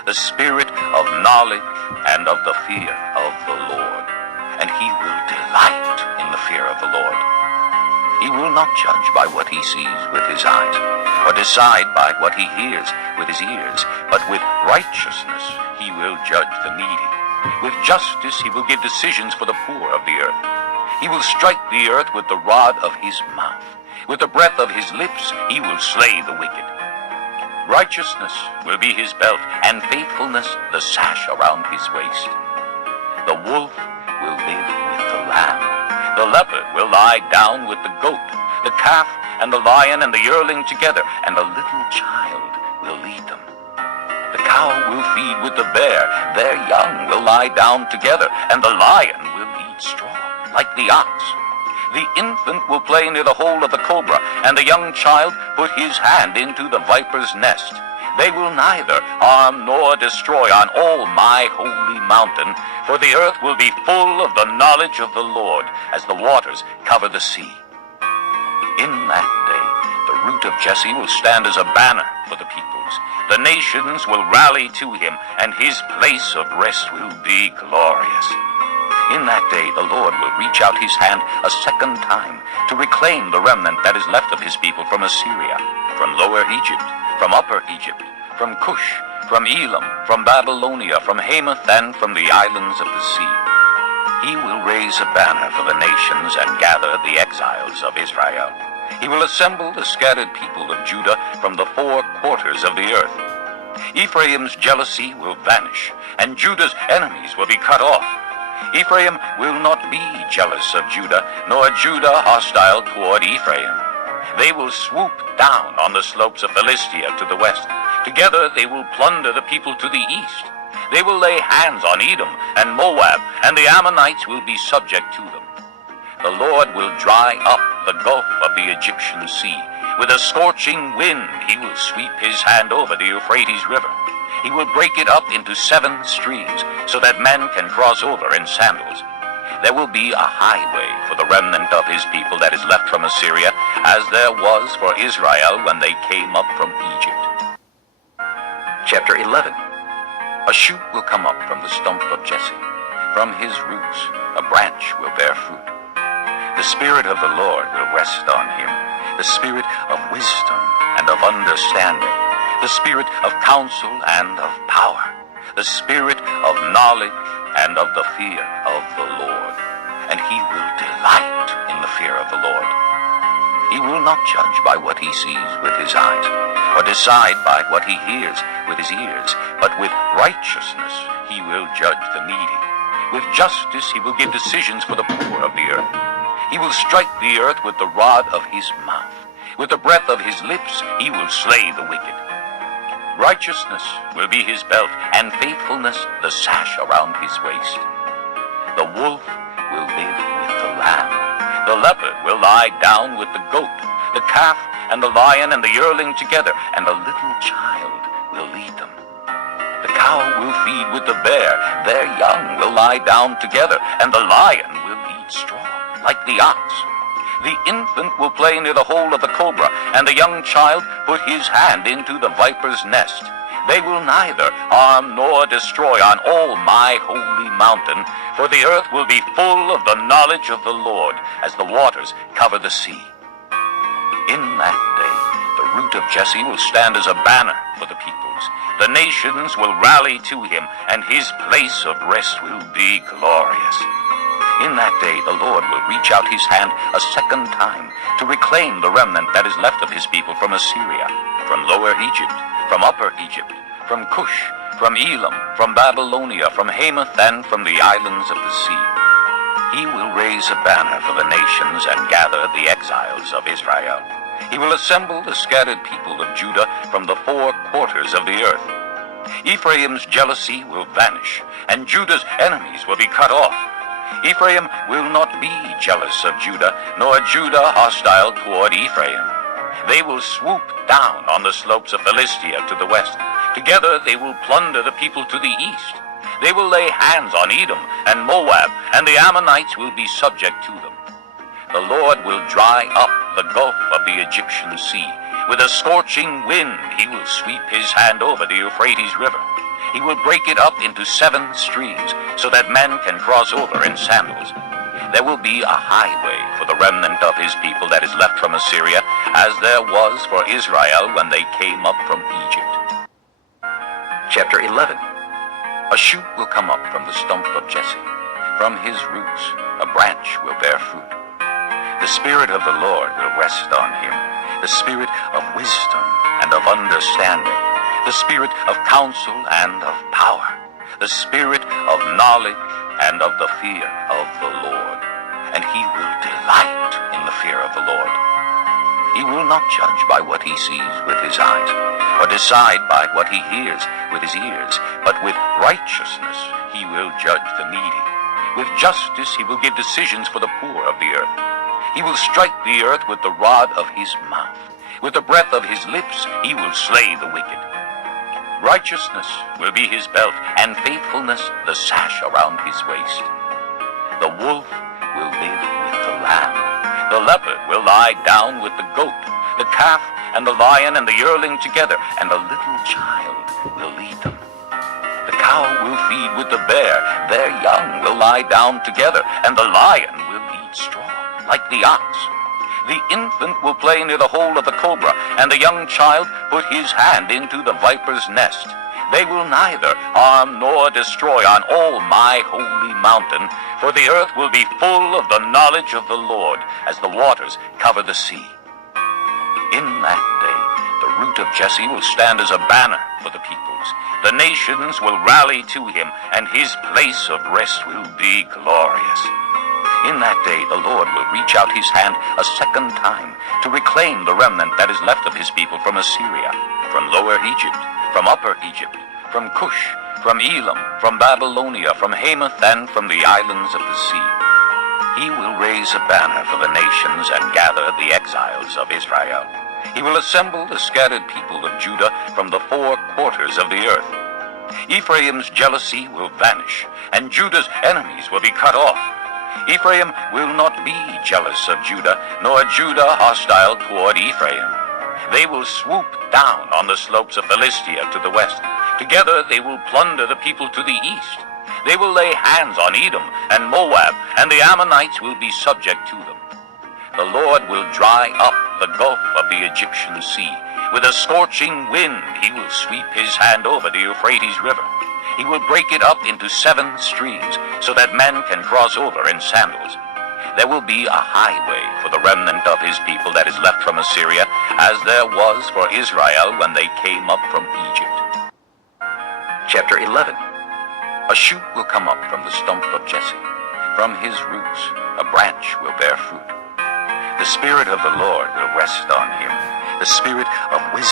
the spirit of knowledge and of the fear of the Lord. And he will delight in the fear of the Lord. He will not judge by what he sees with his eyes, or decide by what he hears with his ears, but with righteousness he will judge the needy. With justice he will give decisions for the poor of the earth. He will strike the earth with the rod of his mouth. With the breath of his lips he will slay the wicked. Righteousness will be his belt, and faithfulness the sash around his waist. The wolf will live with the lamb. The leopard will lie down with the goat. The calf and the lion and the yearling together, and a little child will lead them. The cow will feed with the bear. Their young will lie down together, and the lion will eat straw like the ox. The infant will play near the hole of the cobra, and the young child put his hand into the viper's nest. They will neither harm nor destroy on all my holy mountain, for the earth will be full of the knowledge of the Lord, as the waters cover the sea. In that day, the root of Jesse will stand as a banner for the peoples. The nations will rally to him, and his place of rest will be glorious. In that day, the Lord will reach out his hand a second time to reclaim the remnant that is left of his people from Assyria, from Lower Egypt, from Upper Egypt, from Cush, from Elam, from Babylonia, from Hamath, and from the islands of the sea. He will raise a banner for the nations and gather the exiles of Israel. He will assemble the scattered people of Judah from the four quarters of the earth. Ephraim's jealousy will vanish, and Judah's enemies will be cut off. Ephraim will not be jealous of Judah, nor Judah hostile toward Ephraim. They will swoop down on the slopes of Philistia to the west. Together they will plunder the people to the east. They will lay hands on Edom and Moab, and the Ammonites will be subject to them. The Lord will dry up the gulf of the Egyptian sea. With a scorching wind he will sweep his hand over the Euphrates River. He will break it up into 7 streams, so that men can cross over in sandals. There will be a highway for the remnant of his people that is left from Assyria, as there was for Israel when they came up from Egypt. Chapter 11. A shoot will come up from the stump of Jesse. From his roots a branch will bear fruit. The Spirit of the Lord will rest on him, the Spirit of wisdom and of understanding, the Spirit of counsel and of power, the Spirit of knowledge and of the fear of the Lord. And he will delight in the fear of the Lord. He will not judge by what he sees with his eyes, or decide by what he hears with his ears, but with righteousness he will judge the needy. With justice he will give decisions for the poor of the earth. He will strike the earth with the rod of his mouth. With the breath of his lips he will slay the wicked. Righteousness will be his belt, and faithfulness the sash around his waist. The wolf will live with the lamb. The leopard will lie down with the goat. The calf and the lion and the yearling together, and a little child will lead them. The cow will feed with the bear. Their young will lie down together, and the lion will eat straw like the ox. The infant will play near the hole of the cobra, and the young child put his hand into the viper's nest. They will neither harm nor destroy on all my holy mountain, for the earth will be full of the knowledge of the Lord, as the waters cover the sea. In that day, the root of Jesse will stand as a banner for the peoples. The nations will rally to him, and his place of rest will be glorious. In that day, the Lord will reach out his hand a second time to reclaim the remnant that is left of his people from Assyria, from Lower Egypt, from Upper Egypt, from Cush, from Elam, from Babylonia, from Hamath, and from the islands of the sea. He will raise a banner for the nations and gather the exiles of Israel. He will assemble the scattered people of Judah from the four quarters of the earth. Ephraim's jealousy will vanish, and Judah's enemies will be cut off. Ephraim will not be jealous of Judah, nor Judah hostile toward Ephraim. They will swoop down on the slopes of Philistia to the west. Together they will plunder the people to the east. They will lay hands on Edom and Moab, and the Ammonites will be subject to them. The Lord will dry up the gulf of the Egyptian sea. With a scorching wind he will sweep his hand over the Euphrates River. He will break it up into 7 streams, so that men can cross over in sandals. There will be a highway for the remnant of his people that is left from Assyria, as there was for Israel when they came up from Egypt. Chapter 11. A shoot will come up from the stump of Jesse. From his roots a branch will bear fruit. The Spirit of the Lord will rest on him, the Spirit of wisdom and of understanding, the Spirit of counsel and of power, the Spirit of knowledge and of the fear of the Lord. And he will delight in the fear of the Lord. He will not judge by what he sees with his eyes, or decide by what he hears with his ears, but with righteousness he will judge the needy. With justice he will give decisions for the poor of the earth. He will strike the earth with the rod of his mouth. With the breath of his lips he will slay the wicked. Righteousness will be his belt, and faithfulness the sash around his waist. The wolf will live with the lamb. The leopard will lie down with the goat. The calf and the lion and the yearling together, and a little child will lead them. The cow will feed with the bear. Their young will lie down together, and the lion will eat straw like the ox. The infant will play near the hole of the cobra, and the young child put his hand into the viper's nest. They will neither harm nor destroy on all my holy mountain, for the earth will be full of the knowledge of the Lord, as the waters cover the sea. In that day, the root of Jesse will stand as a banner for the peoples. The nations will rally to him, and his place of rest will be glorious. In that day, the Lord will reach out his hand a second time to reclaim the remnant that is left of his people from Assyria, from Lower Egypt, from Upper Egypt, from Cush, from Elam, from Babylonia, from Hamath, and from the islands of the sea. He will raise a banner for the nations and gather the exiles of Israel. He will assemble the scattered people of Judah from the 4 quarters of the earth. Ephraim's jealousy will vanish, and Judah's enemies will be cut off. Ephraim will not be jealous of Judah, nor Judah hostile toward Ephraim. They will swoop down on the slopes of Philistia to the west. Together they will plunder the people to the east. They will lay hands on Edom and Moab, and the Ammonites will be subject to them. The Lord will dry up the gulf of the Egyptian sea. With a scorching wind he will sweep his hand over the Euphrates River. He will break it up into 7 streams, so that men can cross over in sandals. There will be a highway for the remnant of his people that is left from Assyria, as there was for Israel when they came up from Egypt. Chapter 11. A shoot will come up from the stump of Jesse. From his roots a branch will bear fruit. The Spirit of the Lord will rest on him, the Spirit of wisdom